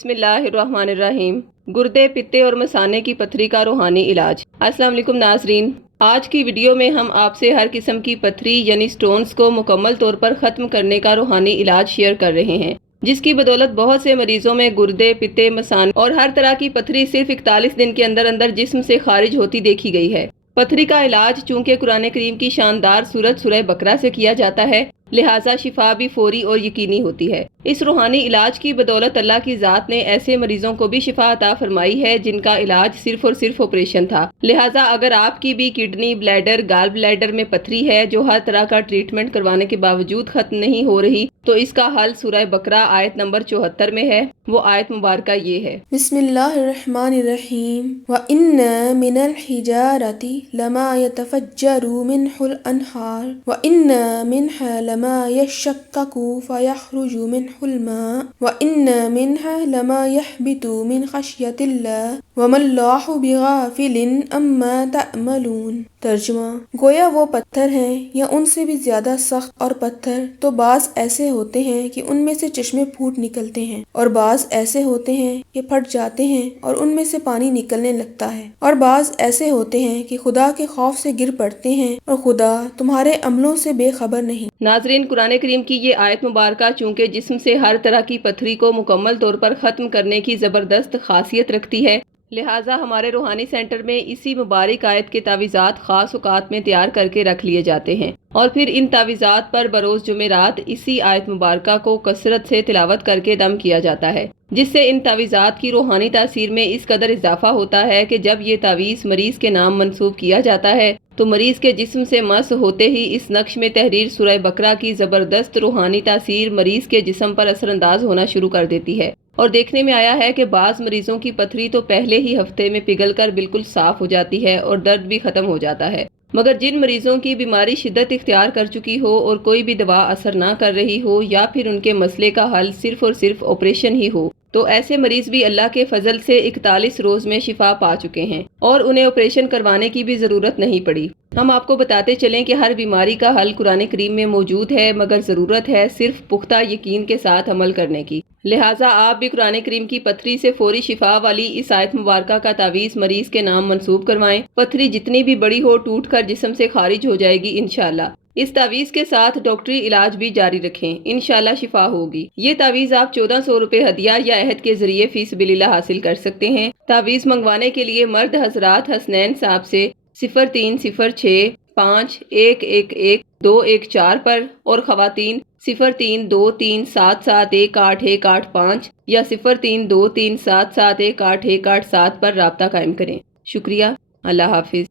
بسم اللہ الرحمن الرحیم۔ گردے، پتے اور مثانے کی پتھری کا روحانی علاج۔ السلام علیکم ناظرین، آج کی ویڈیو میں ہم آپ سے ہر قسم کی پتھری یعنی سٹونز کو مکمل طور پر ختم کرنے کا روحانی علاج شیئر کر رہے ہیں، جس کی بدولت بہت سے مریضوں میں گردے، پتے، مثانے اور ہر طرح کی پتھری صرف 41 دن کے اندر اندر جسم سے خارج ہوتی دیکھی گئی ہے۔ پتھری کا علاج چونکہ قرآن کریم کی شاندار سورت سورہ بقرہ سے کیا جاتا ہے، لہٰذا شفا بھی فوری اور یقینی ہوتی ہے۔ اس روحانی علاج کی بدولت اللہ کی ذات نے ایسے مریضوں کو بھی شفا عطا فرمائی ہے جن کا علاج صرف اور صرف آپریشن تھا۔ لہٰذا اگر آپ کی بھی کڈنی، بلیڈر، گال بلیڈر میں پتھری ہے جو ہر طرح کا ٹریٹمنٹ کروانے کے باوجود ختم نہیں ہو رہی، تو اس کا حل سورہ بقرہ آیت نمبر 74 میں ہے۔ وہ آیت مبارکہ یہ ہے: بسم اللہ الرحمن الرحیم وَإِنَّ مِنَ الْحِجَارَةِ لَمَا يَتَفَجَّرُ مِنْهُ الْأَنْهَارُ وَإِنَّ مِنْهَا لَمَا يَشَّقَّقُ فَيَخْرُجُ مِنْهُ الْمَاءُ وَإِنَّ مِنْهَا لَمَا يَهْبِطُ مِنْ خَشْيَةِ اللَّهِ وَمَا اللَّهُ بِغَافِلٍ عَمَّا تَعْمَلُونَ۔ ترجمہ: گویا وہ پتھر ہیں یا ان سے بھی زیادہ سخت، اور پتھر تو بعض ایسے ہوتے ہیں کہ ان میں سے چشمے پھوٹ نکلتے ہیں، اور بعض ایسے ہوتے ہیں کہ پھٹ جاتے ہیں اور ان میں سے پانی نکلنے لگتا ہے، اور بعض ایسے ہوتے ہیں کہ خدا کے خوف سے گر پڑتے ہیں، اور خدا تمہارے عملوں سے بے خبر نہیں۔ ناظرین، قرآن کریم کی یہ آیت مبارکہ چونکہ جسم سے ہر طرح کی پتھری کو مکمل طور پر ختم کرنے کی زبردست خاصیت رکھتی ہے، لہٰذا ہمارے روحانی سینٹر میں اسی مبارک آیت کے تعویذات خاص اوقات میں تیار کر کے رکھ لیے جاتے ہیں، اور پھر ان تعویذات پر بروز جمعرات اسی آیت مبارکہ کو کثرت سے تلاوت کر کے دم کیا جاتا ہے، جس سے ان تعویذات کی روحانی تاثیر میں اس قدر اضافہ ہوتا ہے کہ جب یہ تعویذ مریض کے نام منسوب کیا جاتا ہے تو مریض کے جسم سے مس ہوتے ہی اس نقش میں تحریر سورہ بقرہ کی زبردست روحانی تاثیر مریض کے جسم پر اثر انداز ہونا شروع کر دیتی ہے، اور دیکھنے میں آیا ہے کہ بعض مریضوں کی پتھری تو پہلے ہی ہفتے میں پگھل کر بالکل صاف ہو جاتی ہے اور درد بھی ختم ہو جاتا ہے، مگر جن مریضوں کی بیماری شدت اختیار کر چکی ہو اور کوئی بھی دوا اثر نہ کر رہی ہو، یا پھر ان کے مسئلے کا حل صرف اور صرف آپریشن ہی ہو، تو ایسے مریض بھی اللہ کے فضل سے 41 روز میں شفا پا چکے ہیں اور انہیں آپریشن کروانے کی بھی ضرورت نہیں پڑی۔ ہم آپ کو بتاتے چلیں کہ ہر بیماری کا حل قرآن کریم میں موجود ہے، مگر ضرورت ہے صرف پختہ یقین کے ساتھ عمل کرنے کی۔ لہٰذا آپ بھی قرآن کریم کی پتھری سے فوری شفا والی اس آیت مبارکہ کا تعویذ مریض کے نام منسوب کروائیں۔ پتھری جتنی بھی بڑی ہو ٹوٹ کر جسم سے خارج ہو جائے گی انشاءاللہ۔ اس تعویذ کے ساتھ ڈاکٹری علاج بھی جاری رکھیں، انشاءاللہ شفا ہوگی۔ یہ تعویذ آپ 1400 روپے ہدیہ یا عہد کے ذریعے فی سبیل اللہ حاصل کر سکتے ہیں۔ تعویذ منگوانے کے لیے مرد حضرات حسنین صاحب سے 0306 5111 پر، اور خواتین 0323771885 یا 0323771887 پر رابطہ قائم کریں۔ شکریہ، اللہ حافظ۔